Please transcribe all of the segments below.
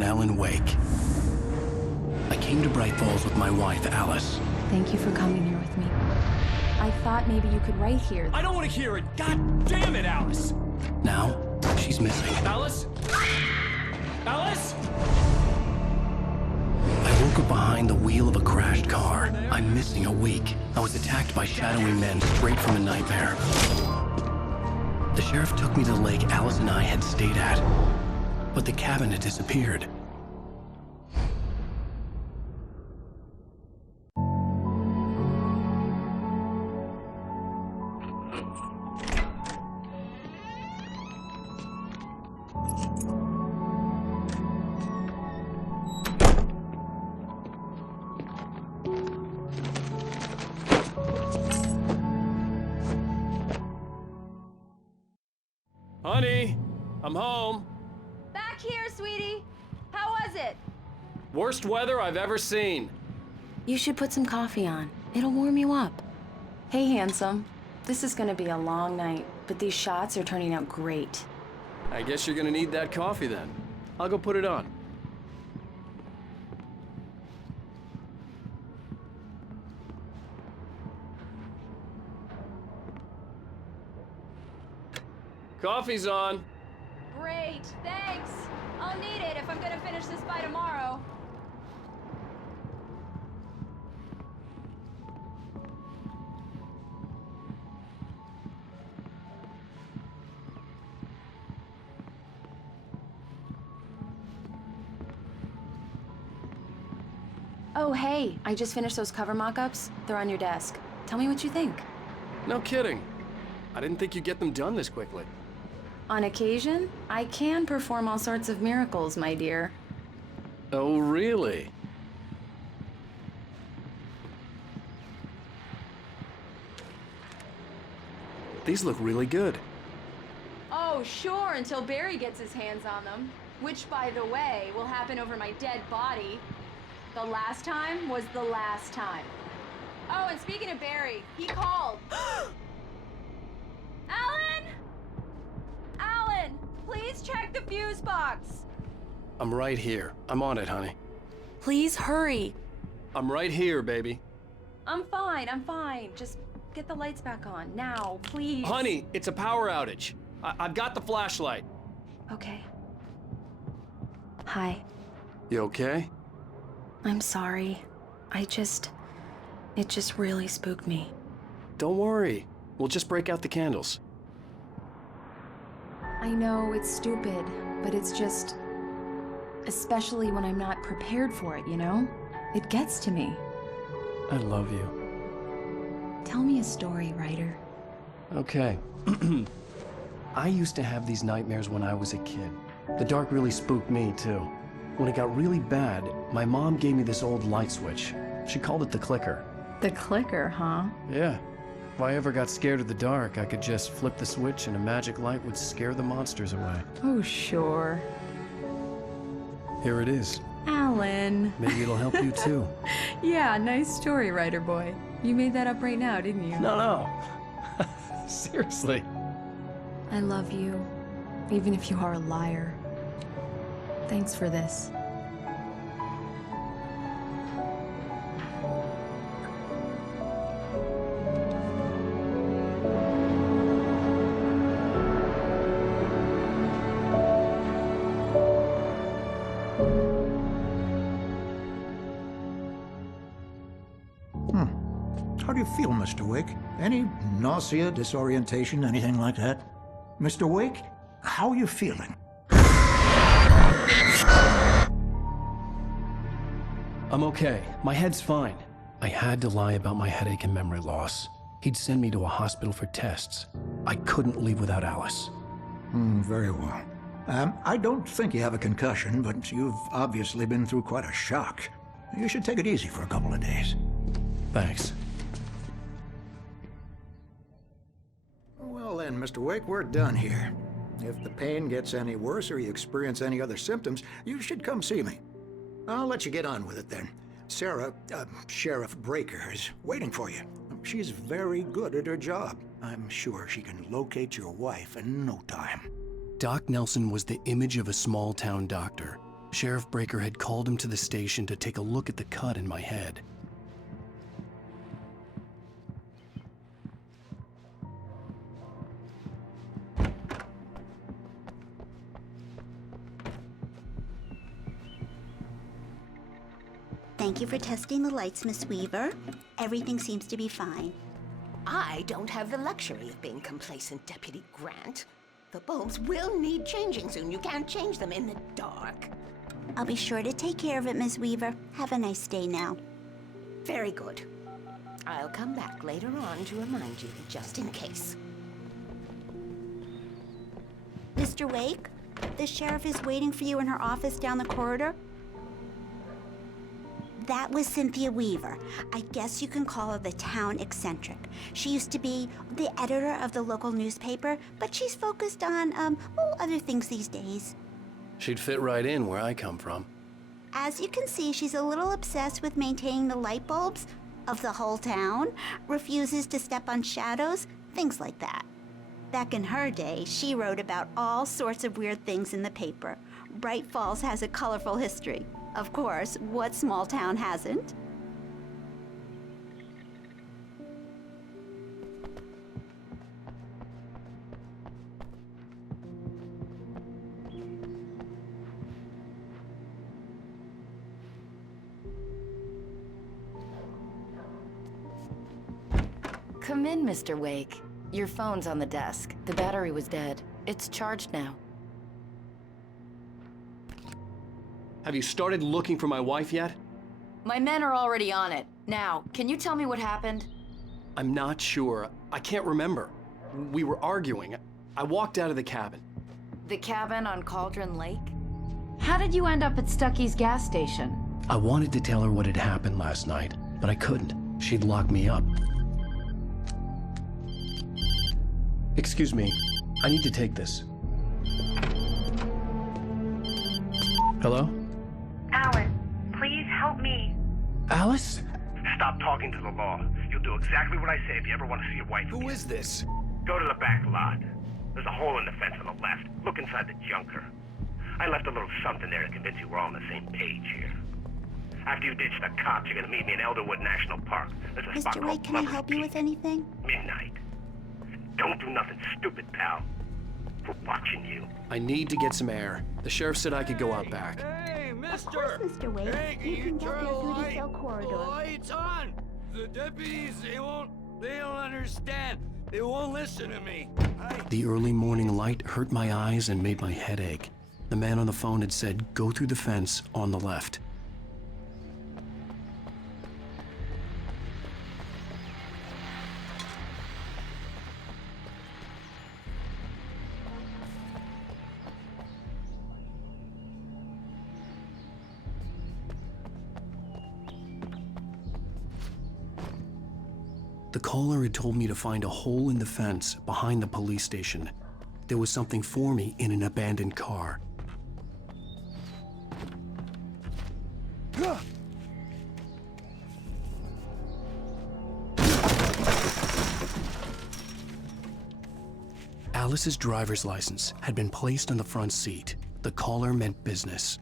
on Ellen Wake. I came to Bright Falls with my wife, Alice. Thank you for coming here with me. I thought maybe you could write here. I don't want to hear it! God damn it, Alice! Now, she's missing. Alice? Alice? I woke up behind the wheel of a crashed car. I'm missing a week. I was attacked by shadowy men straight from a nightmare. The sheriff took me to the lake Alice and I had stayed at, but the cabin had disappeared. Honey, I'm home. Back here, sweetie. How was it? Worst weather I've ever seen. You should put some coffee on. It'll warm you up. Hey, handsome. This is gonna be a long night, but these shots are turning out great. I guess you're gonna need that coffee then. I'll go put it on. Coffee's on. Great, thanks. I'll need it if I'm gonna finish this by tomorrow. Oh, hey, I just finished those cover mock-ups. They're on your desk. Tell me what you think. No kidding. I didn't think you'd get them done this quickly. On occasion, I can perform all sorts of miracles, my dear. Oh, really? These look really good. Oh, sure, until Barry gets his hands on them. Which, by the way, will happen over my dead body. The last time was the last time. Oh, and speaking of Barry, he called. Alan! Alan, please check the fuse box. I'm right here. I'm on it, honey. Please hurry. I'm right here, baby. I'm fine. Just get the lights back on, now, please. Honey, it's a power outage. I've got the flashlight. Okay. Hi. You okay? I'm sorry. It just really spooked me. Don't worry. We'll just break out the candles. I know it's stupid, but it's just... especially when I'm not prepared for it, you know? It gets to me. I love you. Tell me a story, writer. Okay. I used to have these nightmares when I was a kid. The dark really spooked me, too. When it got really bad, my mom gave me this old light switch. She called it the clicker. The clicker, huh? Yeah. If I ever got scared of the dark, I could just flip the switch and a magic light would scare the monsters away. Oh, sure. Here it is. Alan. Maybe it'll help you, too. Yeah, nice story, writer boy. You made that up right now, didn't you? No. Seriously. I love you, even if you are a liar. Thanks for this. How do you feel, Mr. Wake? Any nausea, disorientation, anything like that? Mr. Wake, how are you feeling? I'm okay. My head's fine. I had to lie about my headache and memory loss. He'd send me to a hospital for tests. I couldn't leave without Alice. Very well. I don't think you have a concussion, but you've obviously been through quite a shock. You should take it easy for a couple of days. Thanks. Well then, Mr. Wake, we're done here. If the pain gets any worse or you experience any other symptoms, you should come see me. I'll let you get on with it then. Sarah, Sheriff Breaker, is waiting for you. She's very good at her job. I'm sure she can locate your wife in no time. Doc Nelson was the image of a small-town doctor. Sheriff Breaker had called him to the station to take a look at the cut in my head. Thank you for testing the lights, Miss Weaver. Everything seems to be fine. I don't have the luxury of being complacent, Deputy Grant. The bulbs will need changing soon. You can't change them in the dark. I'll be sure to take care of it, Miss Weaver. Have a nice day now. Very good. I'll come back later on to remind you, just in case. Mr. Wake, the sheriff is waiting for you in her office down the corridor. That was Cynthia Weaver. I guess you can call her the town eccentric. She used to be the editor of the local newspaper, but she's focused on, other things these days. She'd fit right in where I come from. As you can see, she's a little obsessed with maintaining the light bulbs of the whole town, refuses to step on shadows, things like that. Back in her day, she wrote about all sorts of weird things in the paper. Bright Falls has a colorful history. Of course, what small town hasn't? Come in, Mr. Wake. Your phone's on the desk. The battery was dead. It's charged now. Have you started looking for my wife yet? My men are already on it. Now, can you tell me what happened? I'm not sure. I can't remember. We were arguing. I walked out of the cabin. The cabin on Cauldron Lake? How did you end up at Stucky's gas station? I wanted to tell her what had happened last night, but I couldn't. She'd lock me up. Excuse me, I need to take this. Hello? Alice, please help me. Alice? Stop talking to the law. You'll do exactly what I say if you ever want to see your wife again. Who is this? Go to the back lot. There's a hole in the fence on the left. Look inside the junker. I left a little something there to convince you we're all on the same page here. After you ditch the cops, you're gonna meet me in Elderwood National Park. There's a spot Mr. called Wake, can I Lover's help you Peak. with anything? Midnight. Don't do nothing stupid, pal. We're watching you. I need to get some air. The sheriff said I could go out back. Hey, Of course, Mr. Wake. You can get there through the cell corridor. Lights on! The deputies, they don't understand. They won't listen to me. The early morning light hurt my eyes and made my head ache. The man on the phone had said, go through the fence on the left. The caller had told me to find a hole in the fence behind the police station. There was something for me in an abandoned car. Alice's driver's license had been placed on the front seat. The caller meant business.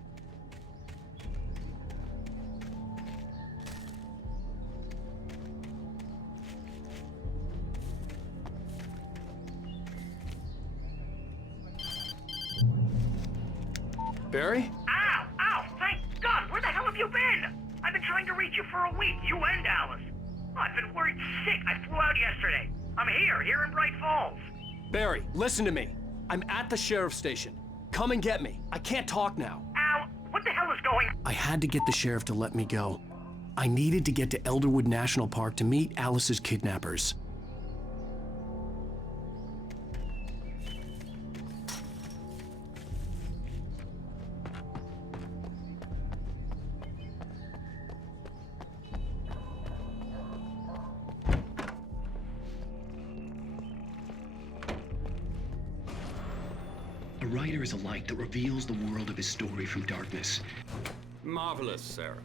Barry? Ow! Ow! Thank God! Where the hell have you been? I've been trying to reach you for a week, you and Alice. Oh, I've been worried sick. I flew out yesterday. I'm here in Bright Falls. Barry, listen to me. I'm at the sheriff's station. Come and get me. I can't talk now. Ow! What the hell is going on? I had to get the sheriff to let me go. I needed to get to Elderwood National Park to meet Alice's kidnappers. A writer is a light that reveals the world of his story from darkness. Marvelous, Sarah.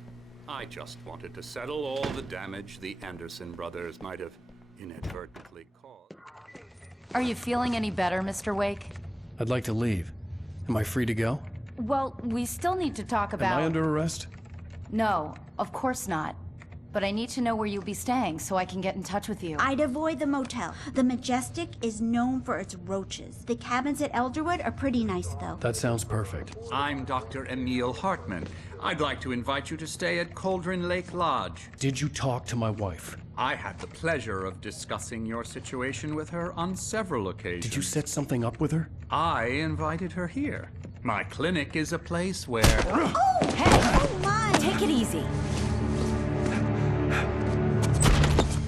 I just wanted to settle all the damage the Anderson brothers might have inadvertently caused. Are you feeling any better, Mr. Wake? I'd like to leave. Am I free to go? Well, we still need to talk about... Am I under arrest? No, of course not. But I need to know where you'll be staying so I can get in touch with you. I'd avoid the motel. The Majestic is known for its roaches. The cabins at Elderwood are pretty nice, though. That sounds perfect. I'm Dr. Emil Hartman. I'd like to invite you to stay at Cauldron Lake Lodge. Did you talk to my wife? I had the pleasure of discussing your situation with her on several occasions. Did you set something up with her? I invited her here. My clinic is a place where... Oh! Hey! Oh, my! Take it easy.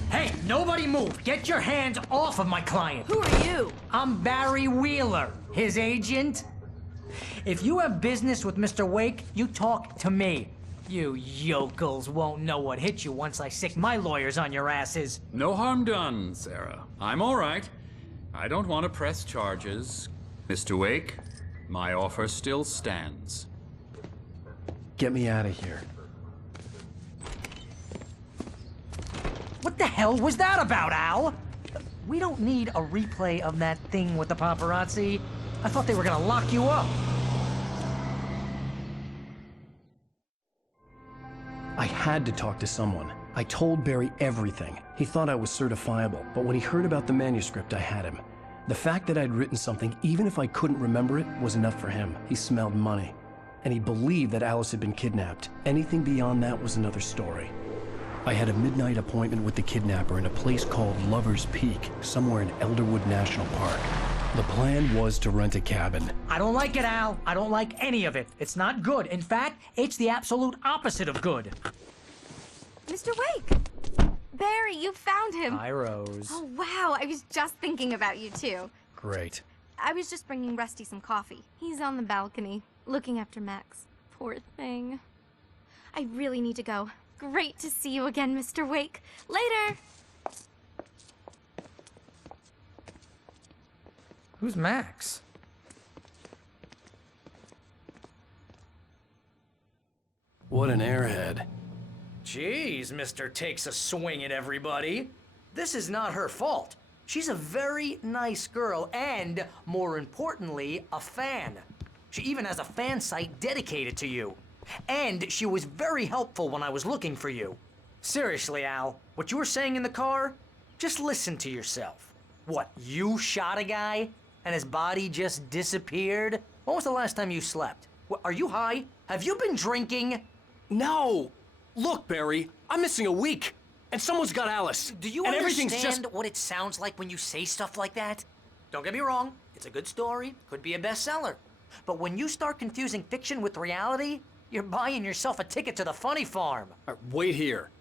Hey, nobody move! Get your hands off of my client! Who are you? I'm Barry Wheeler, his agent. If you have business with Mr. Wake, you talk to me. You yokels won't know what hit you once I sick my lawyers on your asses. No harm done, Sarah. I'm all right. I don't want to press charges. Mr. Wake, my offer still stands. Get me out of here. What the hell was that about, Al? We don't need a replay of that thing with the paparazzi. I thought they were gonna lock you up. I had to talk to someone. I told Barry everything. He thought I was certifiable, but when he heard about the manuscript, I had him. The fact that I'd written something, even if I couldn't remember it, was enough for him. He smelled money. And he believed that Alice had been kidnapped. Anything beyond that was another story. I had a midnight appointment with the kidnapper in a place called Lover's Peak, somewhere in Elderwood National Park. The plan was to rent a cabin. I don't like it, Al. I don't like any of it. It's not good. In fact, it's the absolute opposite of good. Mr. Wake! Barry, you found him. Hi, Rose. Oh, wow. I was just thinking about you, too. Great. I was just bringing Rusty some coffee. He's on the balcony, looking after Max. Poor thing. I really need to go. Great to see you again, Mr. Wake. Later! Who's Max? What an airhead. Jeez, Mr. Takes a swing at everybody. This is not her fault. She's a very nice girl and, more importantly, a fan. She even has a fan site dedicated to you. And she was very helpful when I was looking for you. Seriously, Al, what you were saying in the car? Just listen to yourself. What, you shot a guy and his body just disappeared? When was the last time you slept? What, are you high? Have you been drinking? No! Look, Barry, I'm missing a week. And someone's got Alice. Do you and understand what it sounds like when you say stuff like that? Don't get me wrong, it's a good story, could be a bestseller. But when you start confusing fiction with reality, you're buying yourself a ticket to the funny farm. Wait here.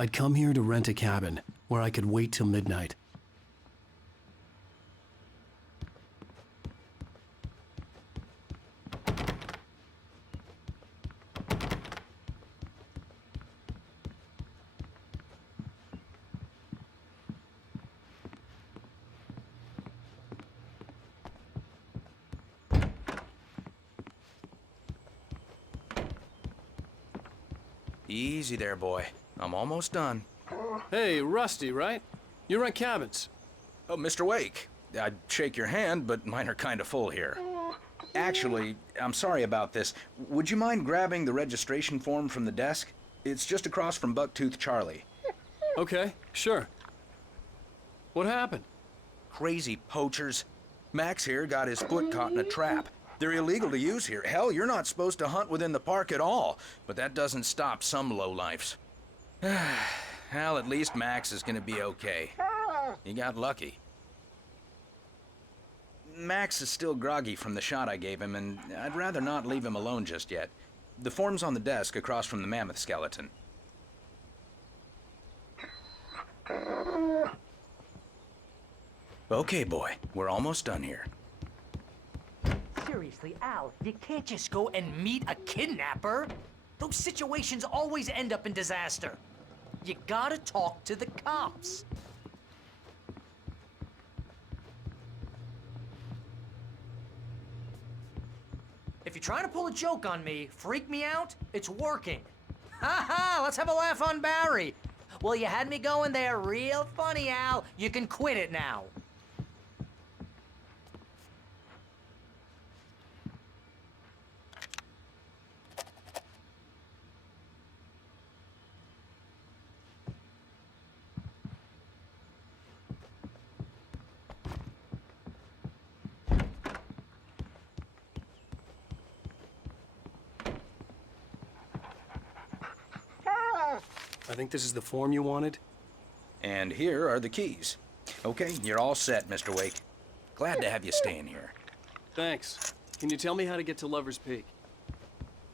I'd come here to rent a cabin, where I could wait till midnight. Easy there, boy. I'm almost done. Hey, Rusty, right? You rent cabins. Oh, Mr. Wake. I'd shake your hand, but mine are kind of full here. Actually, I'm sorry about this. Would you mind grabbing the registration form from the desk? It's just across from Bucktooth Charlie. Okay, sure. What happened? Crazy poachers. Max here got his foot caught in a trap. They're illegal to use here. Hell, you're not supposed to hunt within the park at all. But that doesn't stop some lowlifes. Well, at least Max is gonna be okay. He got lucky. Max is still groggy from the shot I gave him, and I'd rather not leave him alone just yet. The form's on the desk across from the mammoth skeleton. Okay, boy, we're almost done here. Seriously, Al, you can't just go and meet a kidnapper. Those situations always end up in disaster. You gotta talk to the cops. If you're trying to pull a joke on me, freak me out, it's working. Ha ha, let's have a laugh on Barry. Well, you had me going there real funny, Al. You can quit it now. I think this is the form you wanted. And here are the keys. Okay, you're all set, Mr. Wake. Glad to have you staying here. Thanks. Can you tell me how to get to Lover's Peak?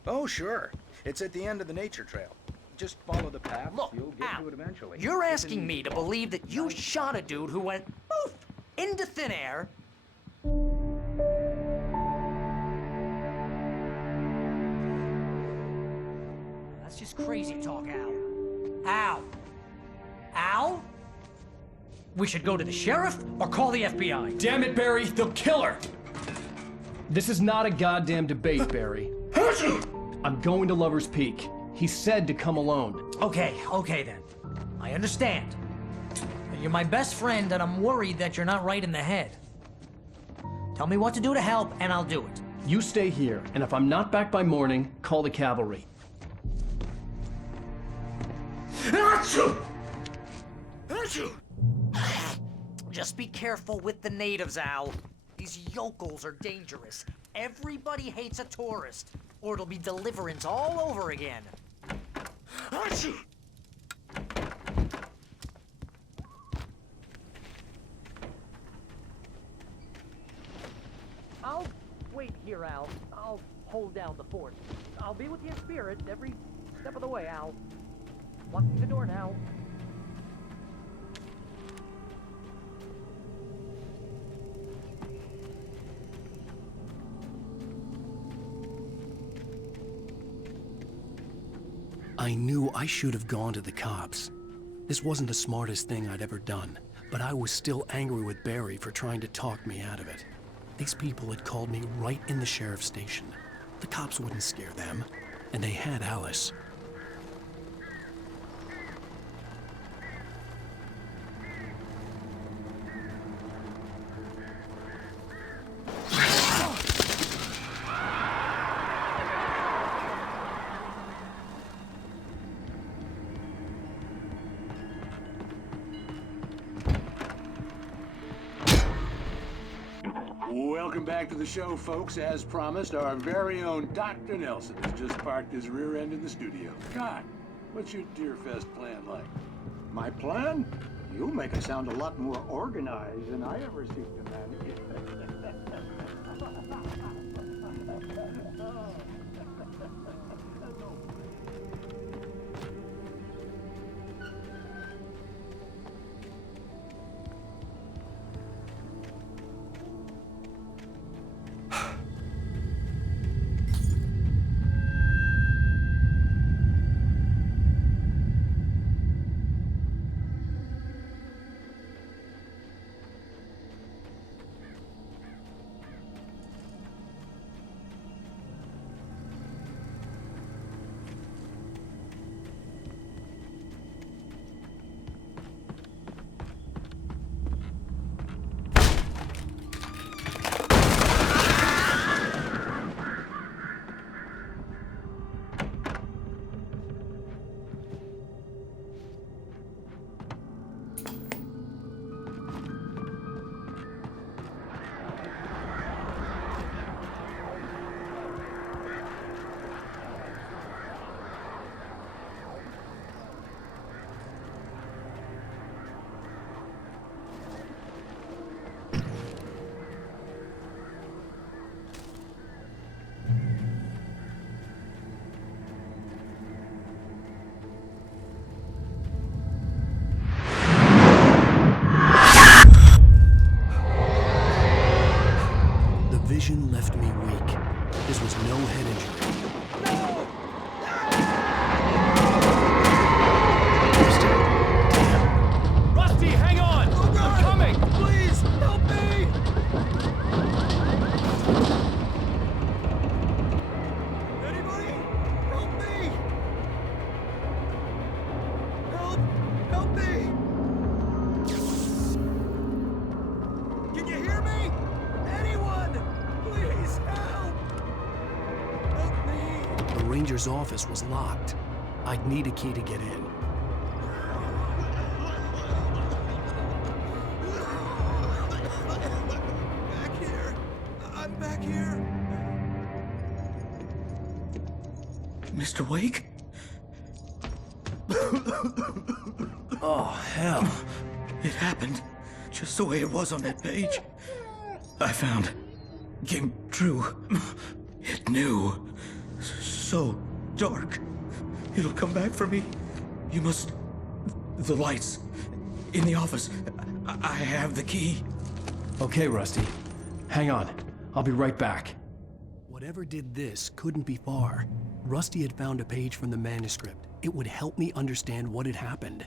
Oh, sure. It's at the end of the nature trail. Just follow the path. Look, You'll get Al, to it eventually. you're asking me to believe that you shot a dude who went poof into thin air. That's just crazy talk, Al. Al? Al? We should go to the sheriff or call the FBI. Damn it, Barry! They'll kill her! This is not a goddamn debate, Barry. I'm going to Lover's Peak. He said to come alone. Okay then. I understand. You're my best friend, and I'm worried that you're not right in the head. Tell me what to do to help, and I'll do it. You stay here, and if I'm not back by morning, call the cavalry. Just be careful with the natives, Al. These yokels are dangerous. Everybody hates a tourist, or it'll be deliverance all over again. I'll wait here, Al. I'll hold down the fort. I'll be with you in spirit every step of the way, Al. Locking the door now. I knew I should have gone to the cops. This wasn't the smartest thing I'd ever done, but I was still angry with Barry for trying to talk me out of it. These people had called me right in the sheriff's station. The cops wouldn't scare them, and they had Alice. Welcome back to the show, folks. As promised, our very own Dr. Nelson has just parked his rear end in the studio. God, what's your Deerfest plan like? My plan? You make it sound a lot more organized than I ever seem to manage. ranger's office was locked. I'd need a key to get in. Back here. I'm back here. Mr. Wake? Oh, hell. It happened just the way it was on that page. I found. Came true. It knew. So dark. It'll come back for me. You must... The lights. In the office. I have the key. Okay, Rusty. Hang on. I'll be right back. Whatever did this couldn't be far. Rusty had found a page from the manuscript. It would help me understand what had happened.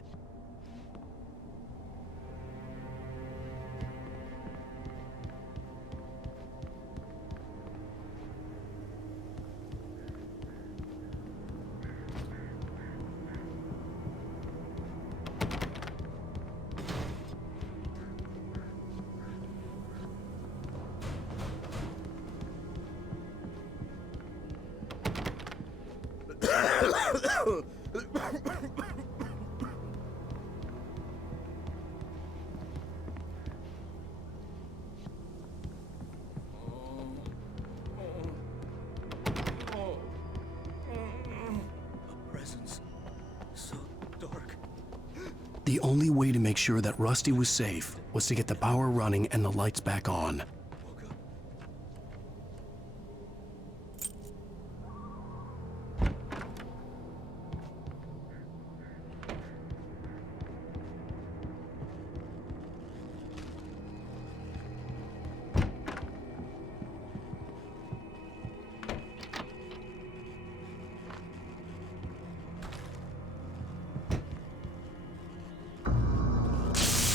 The only way to make sure that Rusty was safe was to get the power running and the lights back on.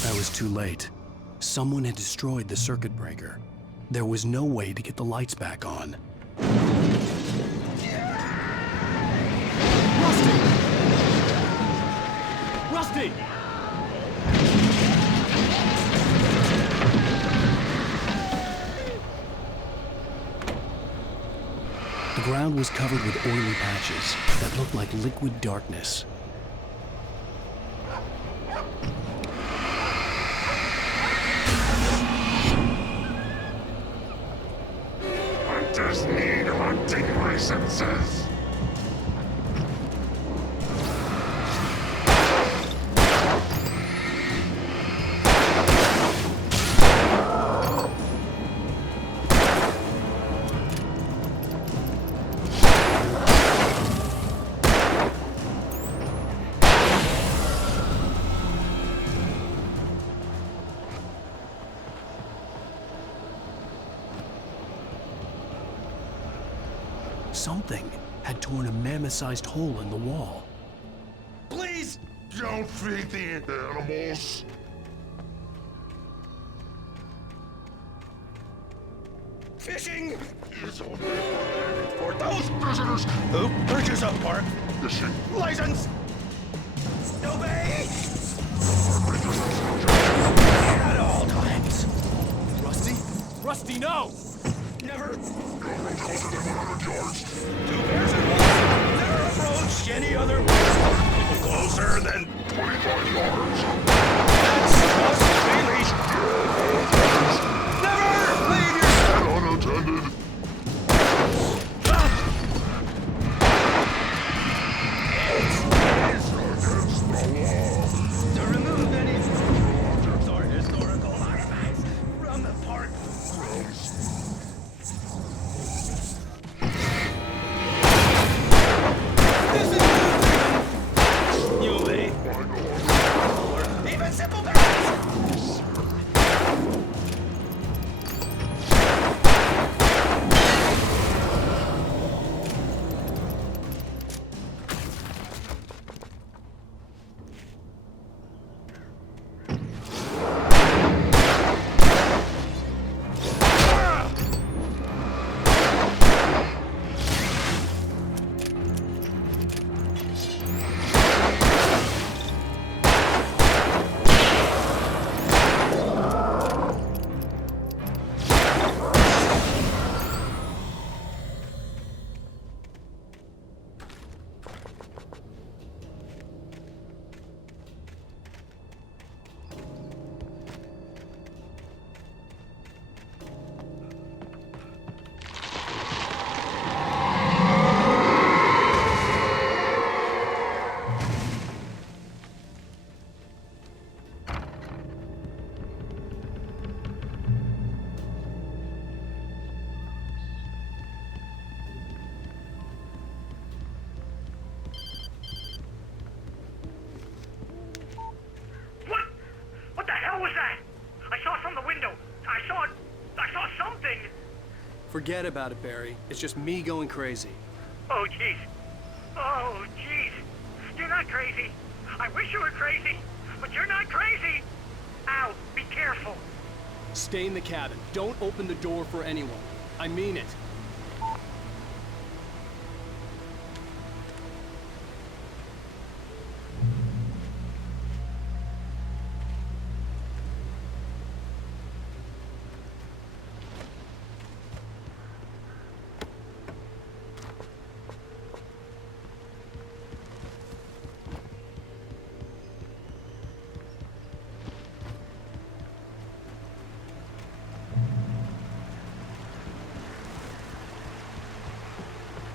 I was too late. Someone had destroyed the circuit breaker. There was no way to get the lights back on. Rusty! Rusty! The ground was covered with oily patches that looked like liquid darkness. There's need of hunting licenses. Something had torn a mammoth-sized hole in the wall. Please don't feed the animals. Fishing Is only for those visitors. who purchase a park Fishing. license. Obey at all times. Rusty? Rusty, no! Never Closer than 100 yards. do bears and wolves never approach any other closer than 25 yards. must be leashed. Never leave your Unattended. Against the law. to remove any objects or historical artifacts from the park. This is you may Forget about it, Barry. It's just me going crazy. Oh, jeez. Oh, jeez. You're not crazy. I wish you were crazy, but you're not crazy. Ow, be careful. Stay in the cabin. Don't open the door for anyone. I mean it.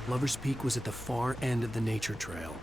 Lover's Peak was at the far end of the nature trail.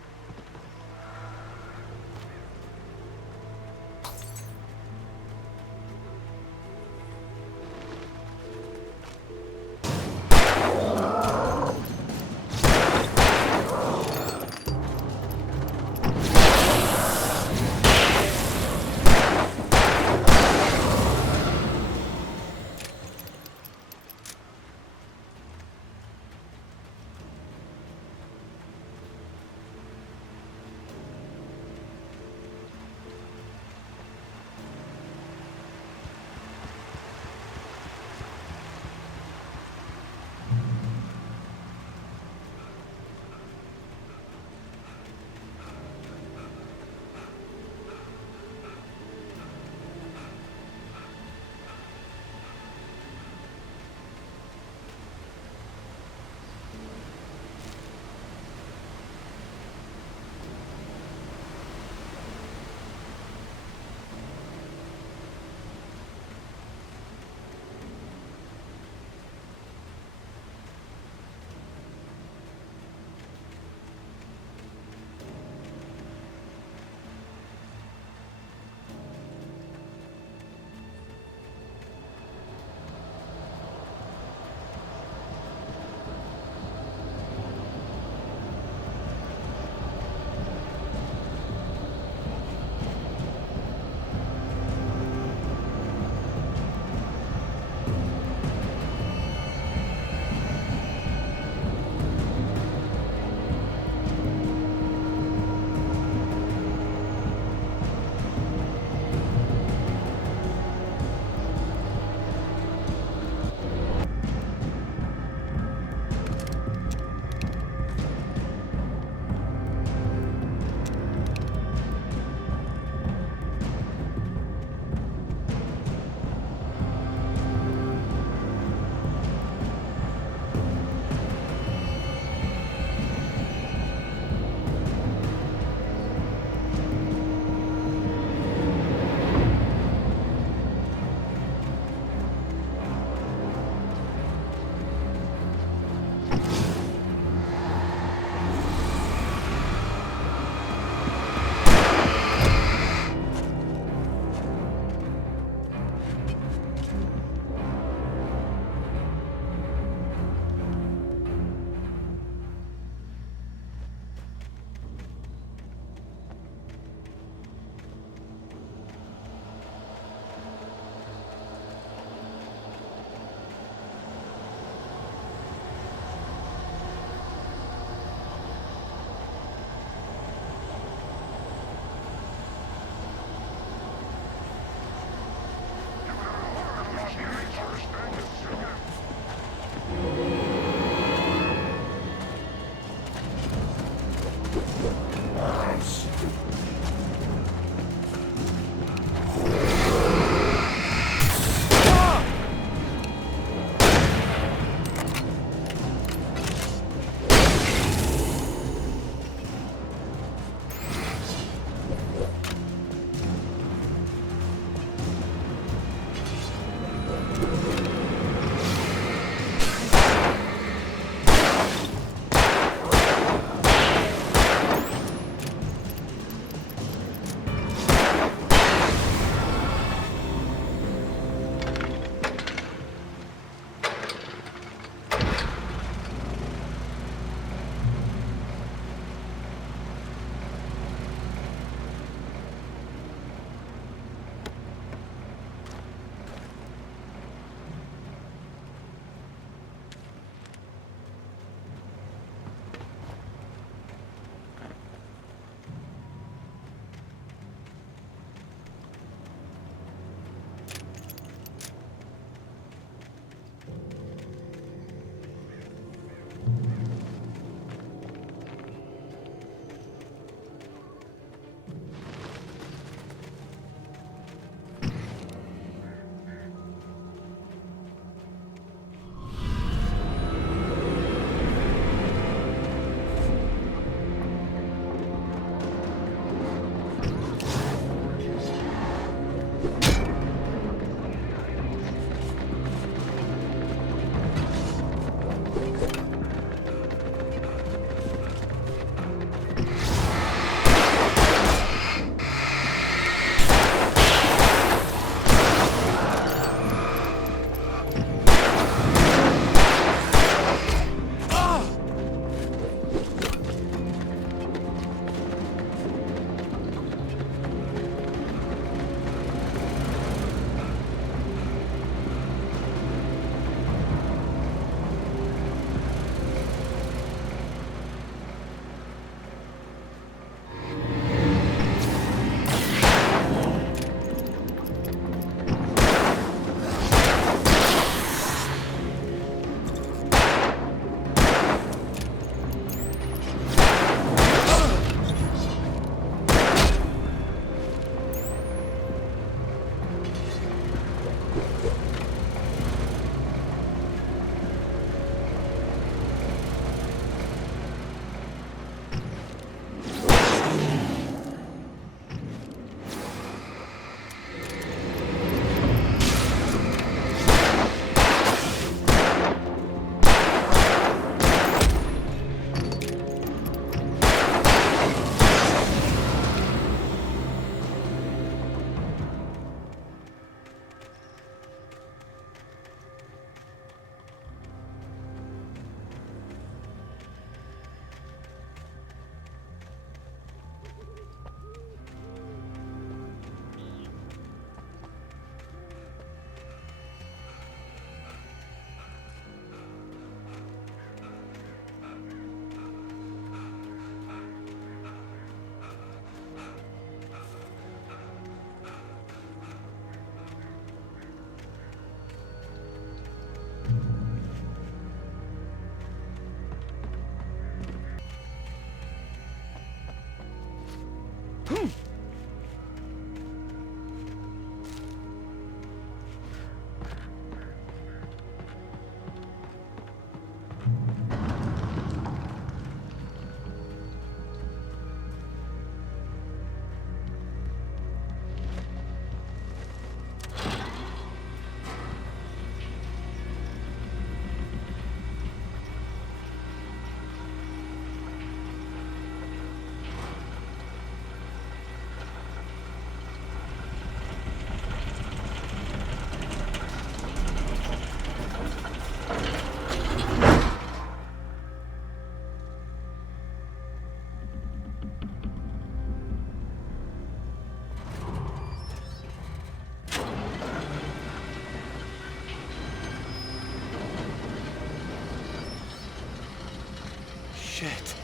Shit.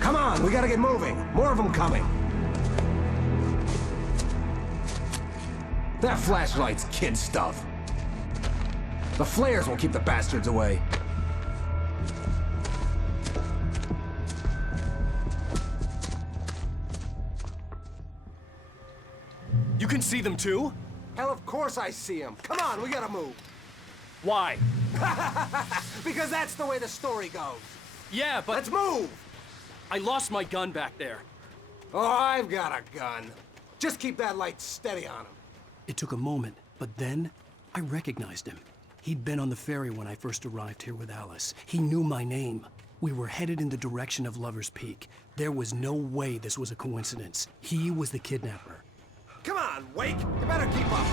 Come on, we gotta get moving. More of them coming. That flashlight's kid stuff. The flares won't keep the bastards away. You can see them too? Hell, of course I see them. Come on, we gotta move. Why? Because that's the way the story goes. Yeah, but... Let's move! I lost my gun back there. Oh, I've got a gun. Just keep that light steady on him. It took a moment, but then I recognized him. He'd been on the ferry when I first arrived here with Alice. He knew my name. We were headed in the direction of Lover's Peak. There was no way this was a coincidence. He was the kidnapper. Come on, Wake! You better keep up!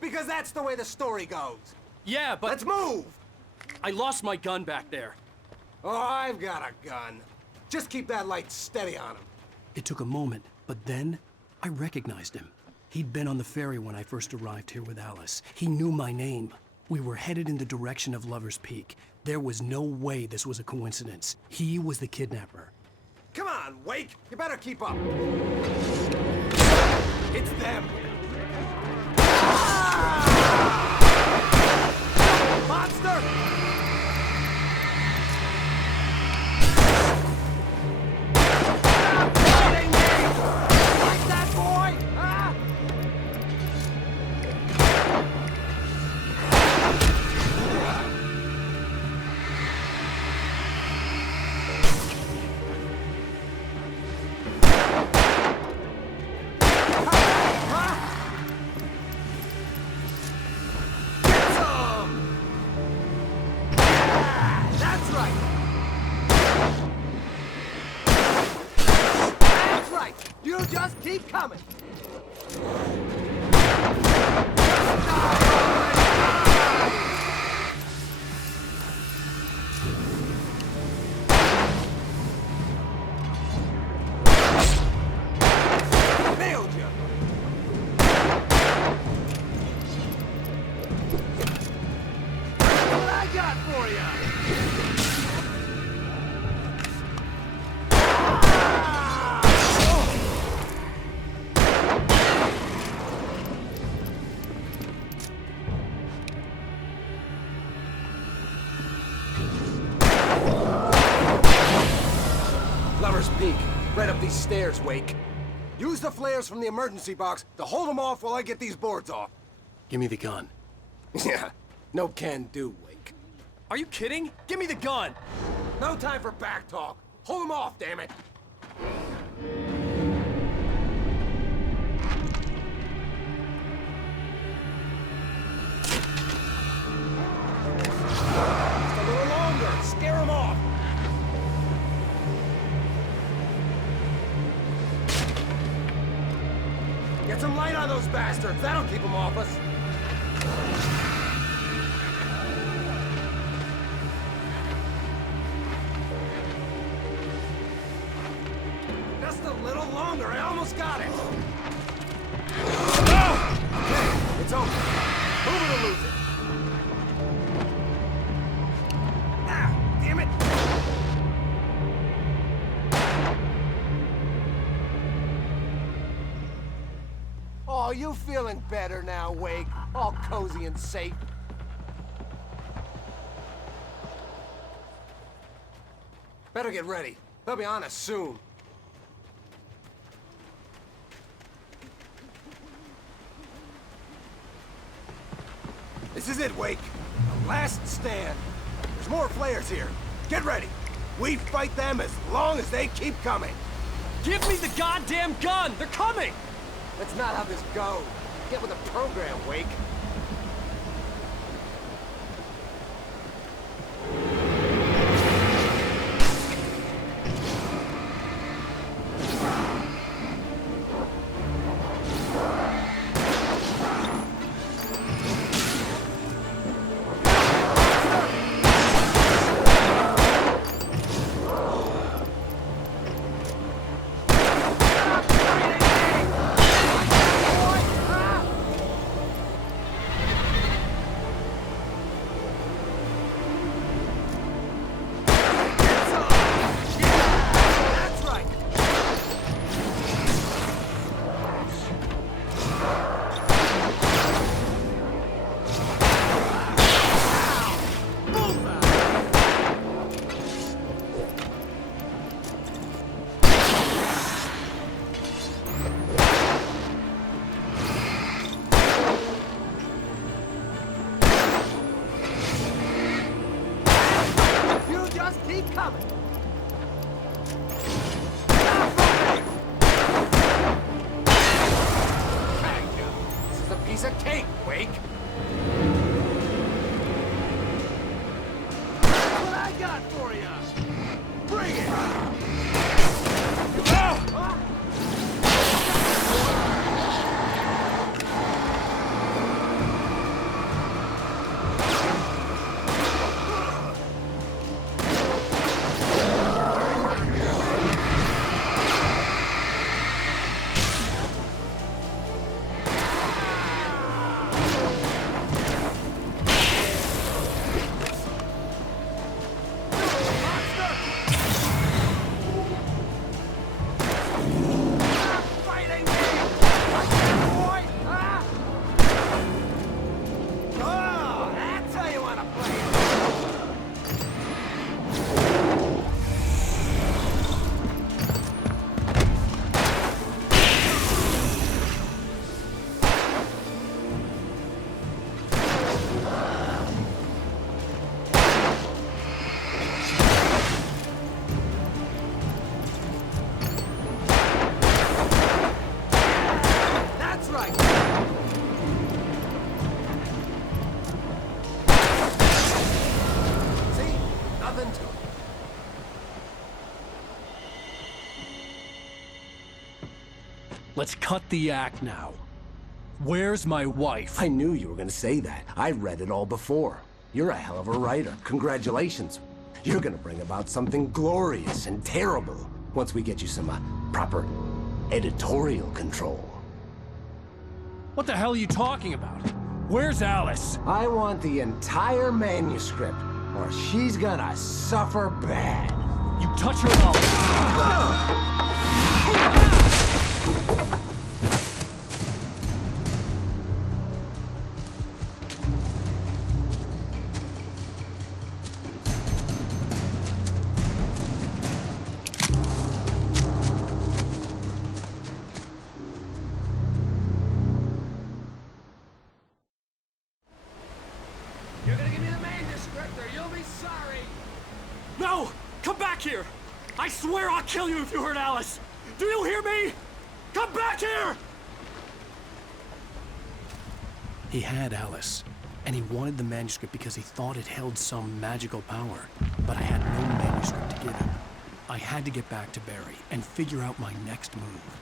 Because that's the way the story goes. Yeah, but... Let's move! I lost my gun back there. Oh, I've got a gun. Just keep that light steady on him. It took a moment, but then I recognized him. He'd been on the ferry when I first arrived here with Alice. He knew my name. We were headed in the direction of Lover's Peak. There was no way this was a coincidence. He was the kidnapper. Come on, Wake! You better keep up. It's them. Monster! Like that, boy! Ah! You just keep coming. Nailed you. What I got for you? Lover's Peak. Right up these stairs, Wake. Use the flares from the emergency box to hold them off while I get these boards off. Give me the gun. Yeah, no can do, Wake. Are you kidding? Give me the gun! No time for back talk. Hold them off, damn it. Just a little longer. Scare them off. Get some light on those bastards. That'll keep them off us. Just a little longer. I almost got it. Oh! Okay, it's over. Move it or lose it. Ah, damn it. Oh, Oh, you feeling better now, Wake? All cozy and safe. Better get ready. They'll be on us soon. This is it, Wake. The last stand. There's more flares here. Get ready. We fight them as long as they keep coming. Give me the goddamn gun! They're coming! That's not how this goes. Get with the program, Wake. Piece of cake, Wake. That's what I got for you. Bring it. Let's cut the act now. Where's my wife? I knew you were gonna say that. I read it all before. You're a hell of a writer. Congratulations. You're gonna bring about something glorious and terrible once we get you some proper editorial control. What the hell are you talking about? Where's Alice? I want the entire manuscript, or she's gonna suffer bad. You touch her mouth. You're gonna give me the manuscript or you'll be sorry! No! Come back here! I swear I'll kill you if you hurt Alice! Do you hear me? Come back here! He had Alice, and he wanted the manuscript because he thought it held some magical power. But I had no manuscript to give him. I had to get back to Barry and figure out my next move.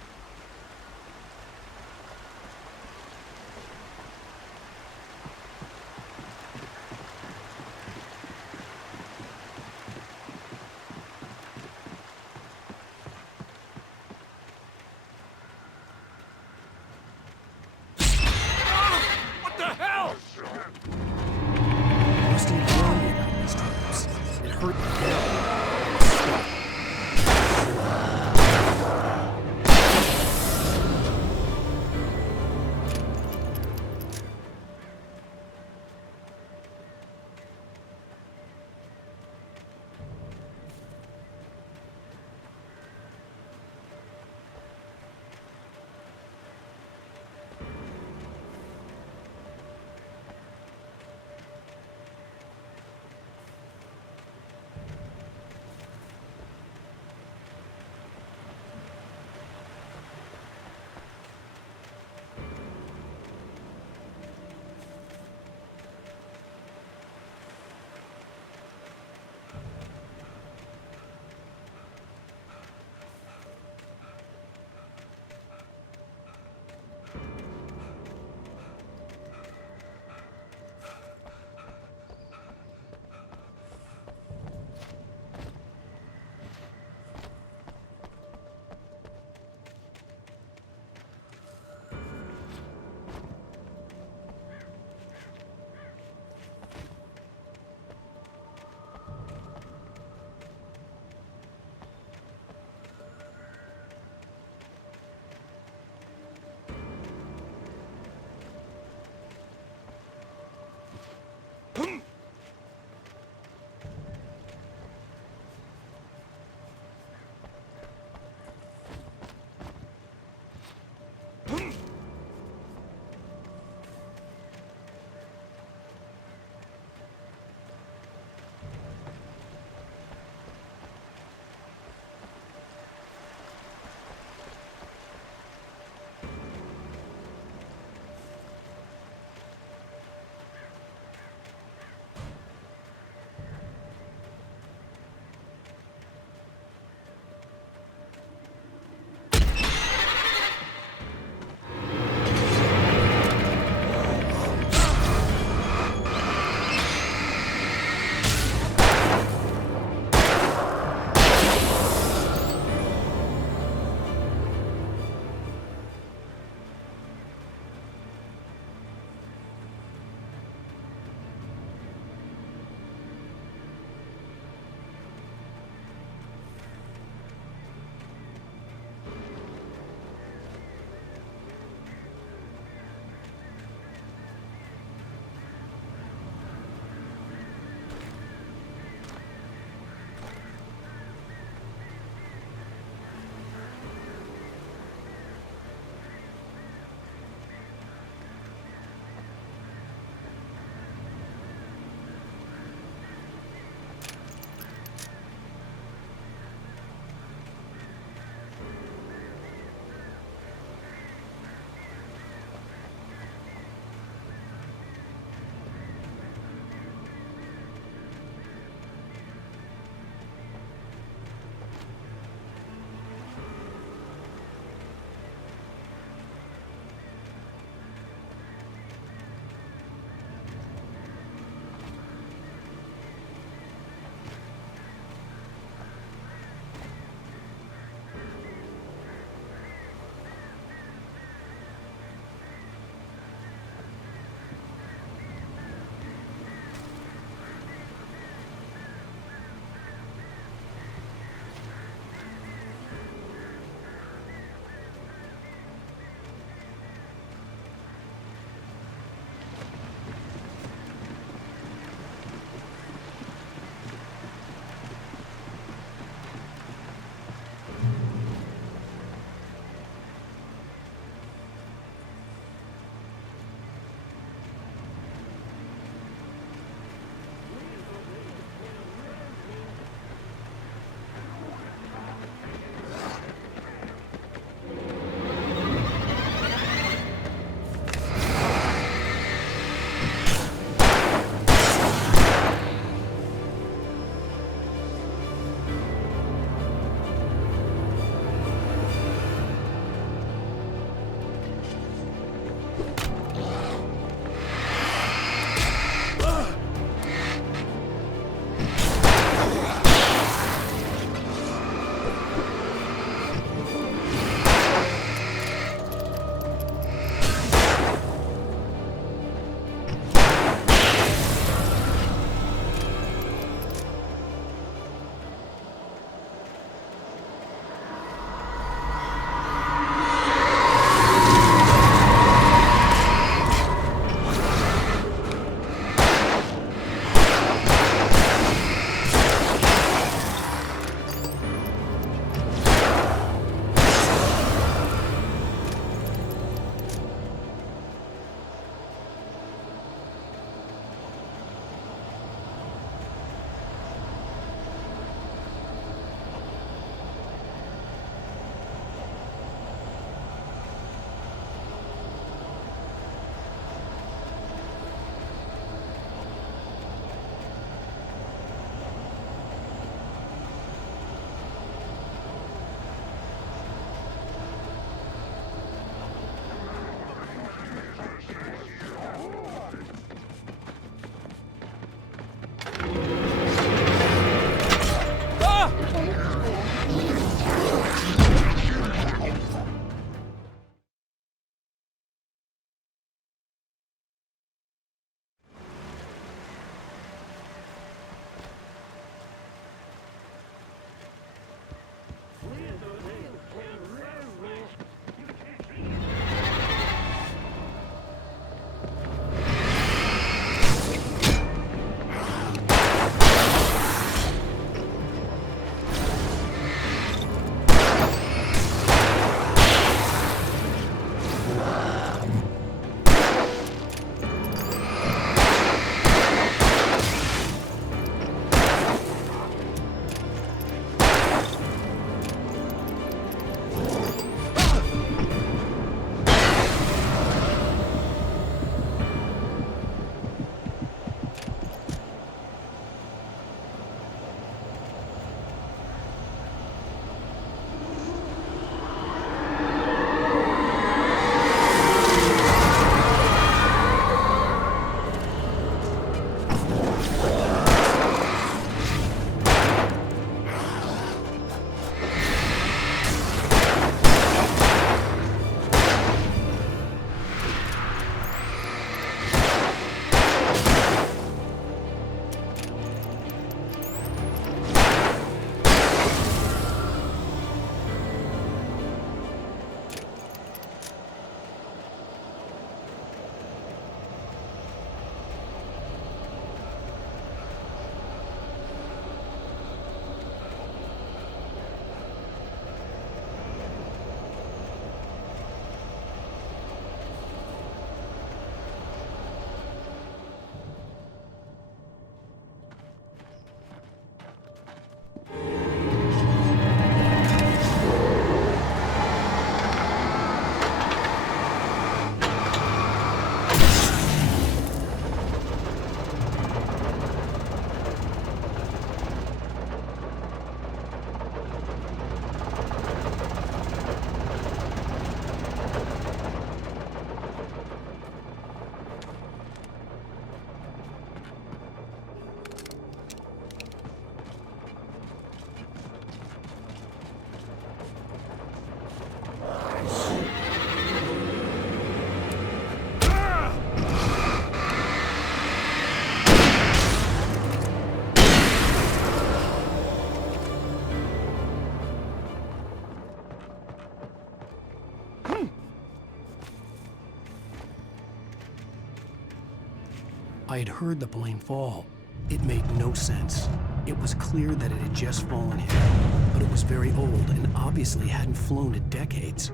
I had heard the plane fall. It made no sense. It was clear that it had just fallen here, but it was very old and obviously hadn't flown in decades.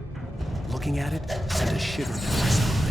Looking at it sent a shiver down my spine.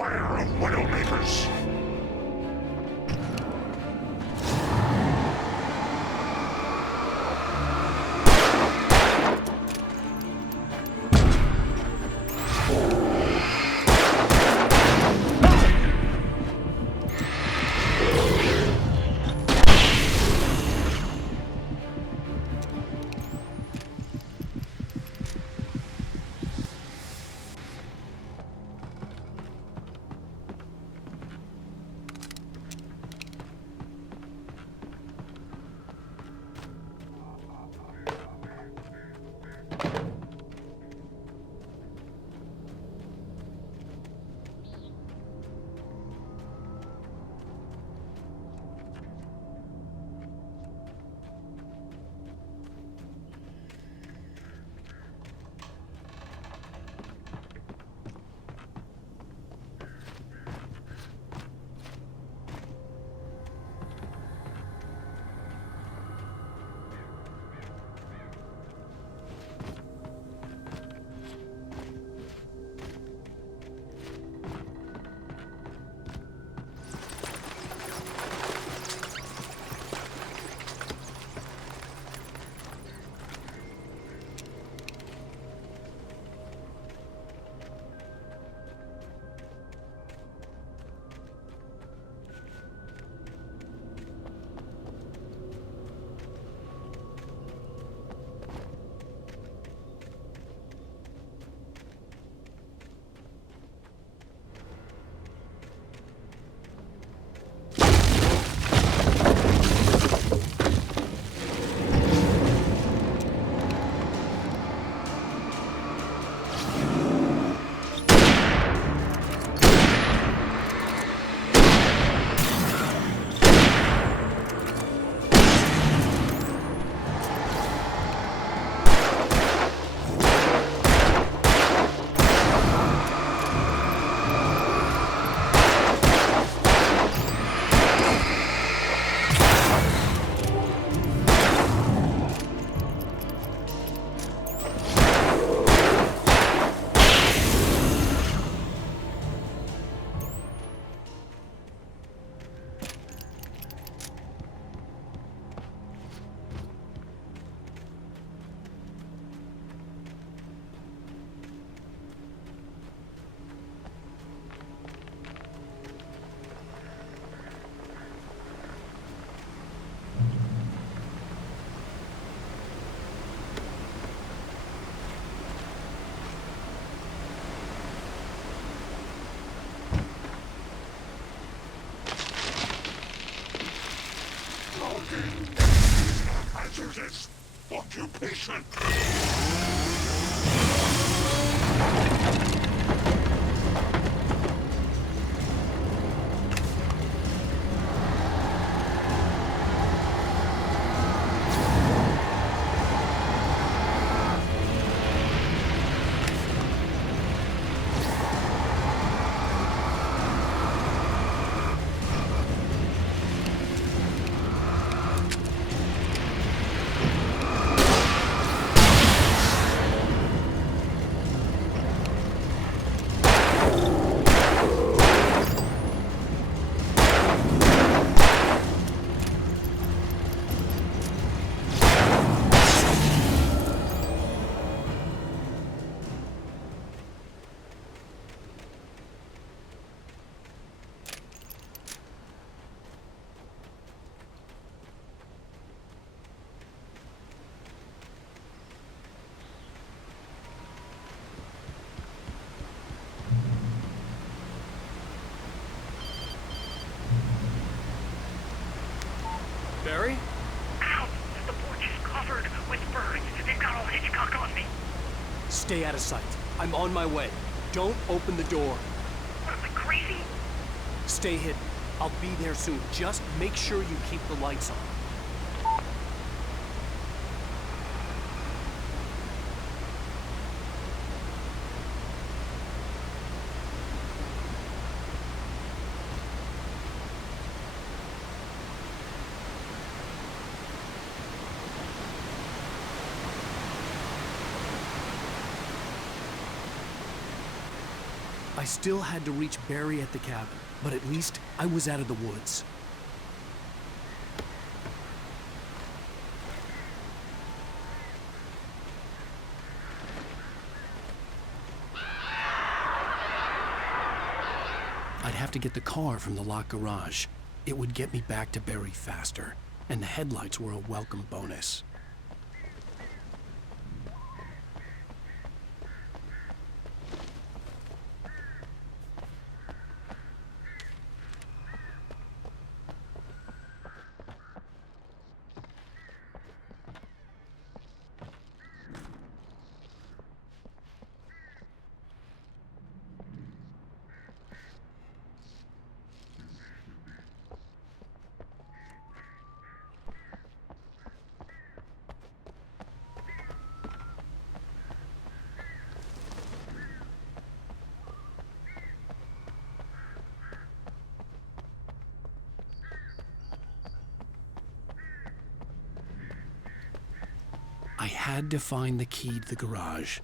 Beware of Widowmakers. Answer this occupation. Barry? Ow! The porch is covered with birds. They've got all Hitchcock on me. Stay out of sight. I'm on my way. Don't open the door. What am I, crazy? Stay hidden. I'll be there soon. Just make sure you keep the lights on. I still had to reach Barry at the cabin, but at least I was out of the woods. I'd have to get the car from the locked garage. It would get me back to Barry faster, and the headlights were a welcome bonus. I had to find the key to the garage.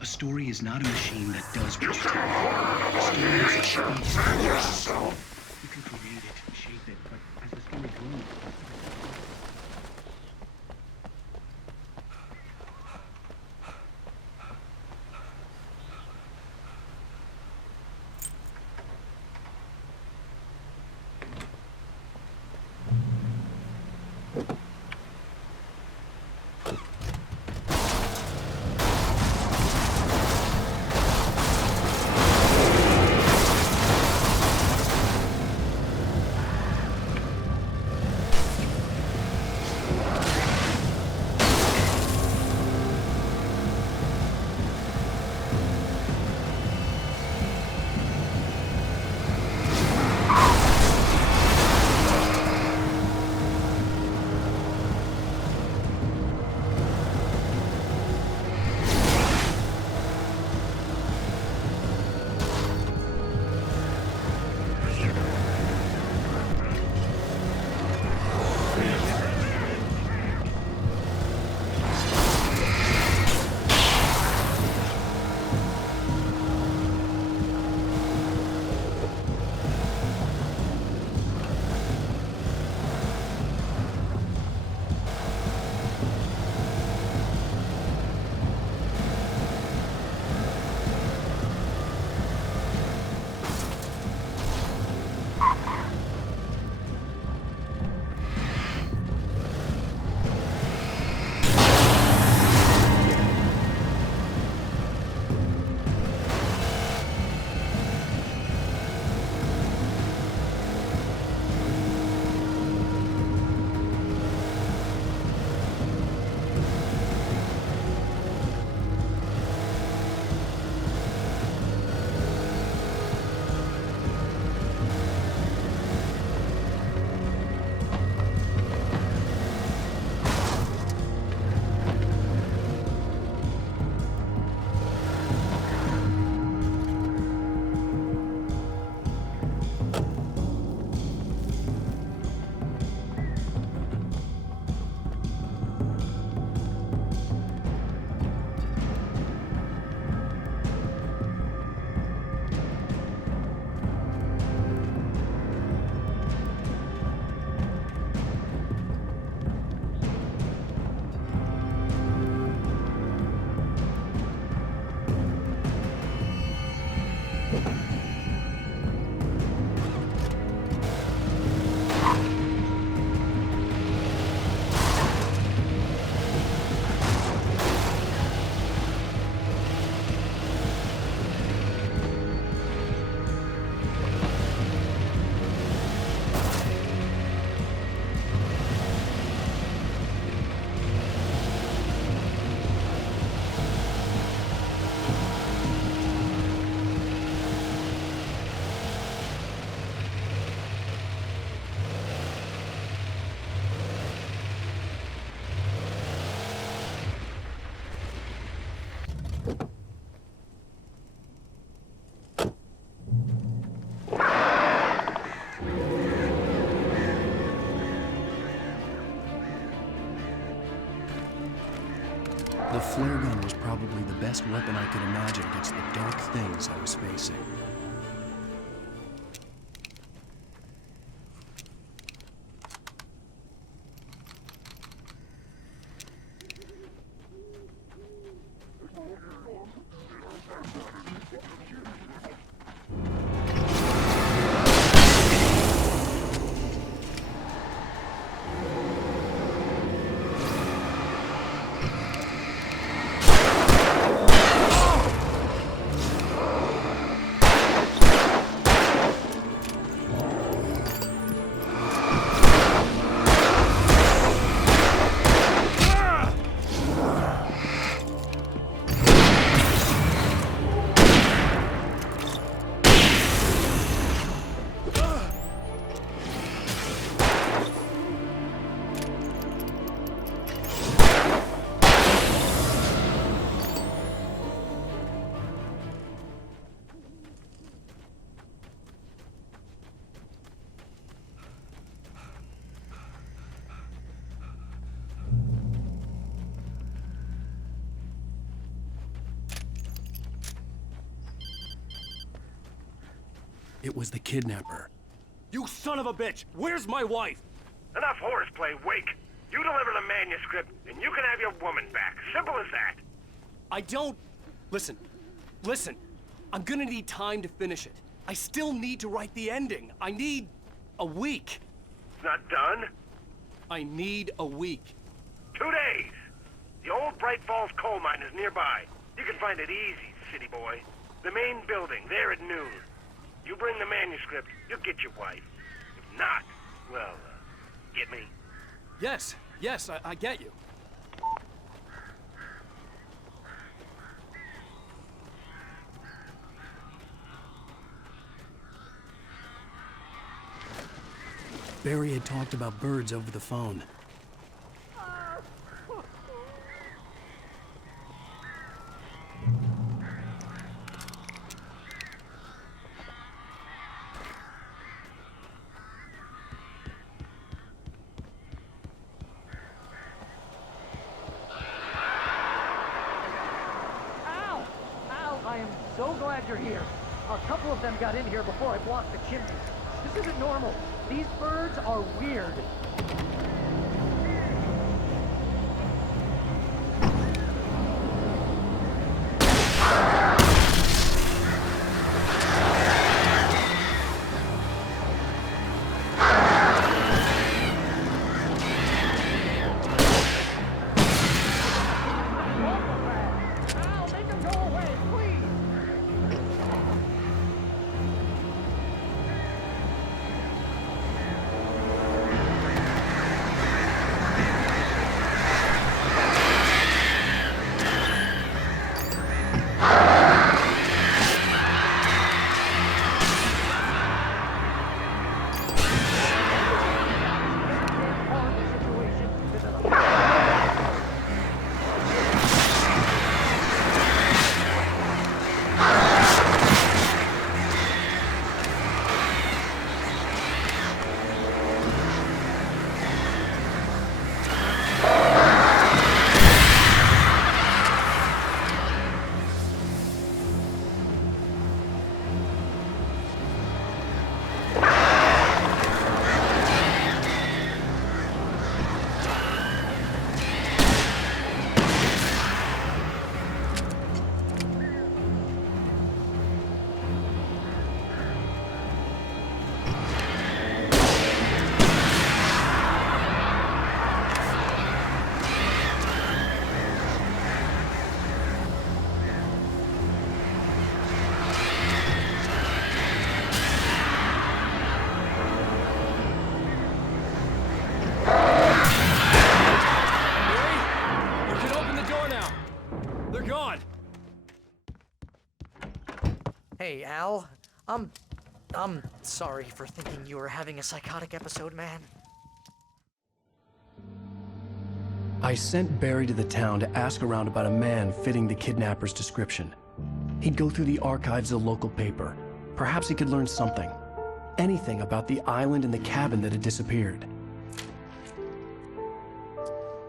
A story is not a machine that does what you tell it. A story is a space. You can create it and shape it, but as the story grows, best weapon I could imagine against the dark things I was facing. It was the kidnapper. You son of a bitch! Where's my wife? Enough horseplay, Wake. You deliver the manuscript, and you can have your woman back. Simple as that. I don't... Listen. I'm gonna need time to finish it. I still need to write the ending. I need a week. It's not done? I need a week. 2 days. The old Bright Falls coal mine is nearby. You can find it easy, city boy. The main building, there at noon. You bring the manuscript, you'll get your wife. If not, well, get me? Yes, I get you. Barry had talked about birds over the phone. I am so glad you're here. A couple of them got in here before I blocked the chimney. This isn't normal. These birds are weird. Hey, Al. I'm sorry for thinking you were having a psychotic episode, man. I sent Barry to the town to ask around about a man fitting the kidnapper's description. He'd go through the archives of the local paper. Perhaps he could learn something. Anything about the island and the cabin that had disappeared.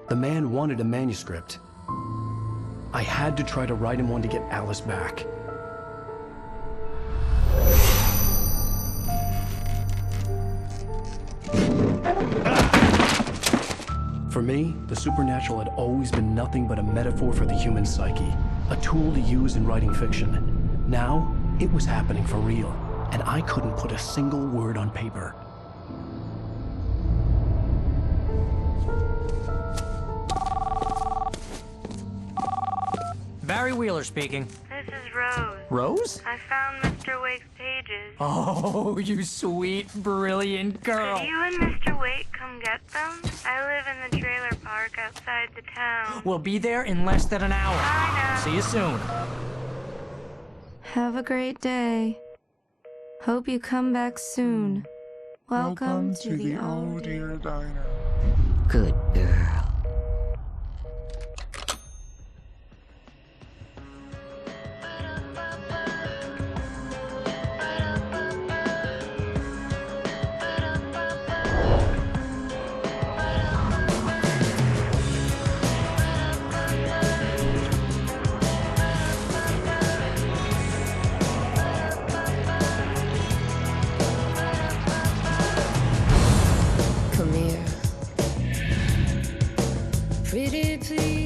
The man wanted a manuscript. I had to try to write him one to get Alice back. For me, the supernatural had always been nothing but a metaphor for the human psyche, a tool to use in writing fiction. Now, it was happening for real, and I couldn't put a single word on paper. Barry Wheeler speaking. This is Rose. Rose? I found Mr. Wake's pages. Oh, you sweet, brilliant girl. Could you and Mr. Wake come get them? I live in the trailer park outside the town. We'll be there in less than an hour. I know. See you soon. Have a great day. Hope you come back soon. Welcome to the Oh Dear Diner. Good girl. Come here, pretty please.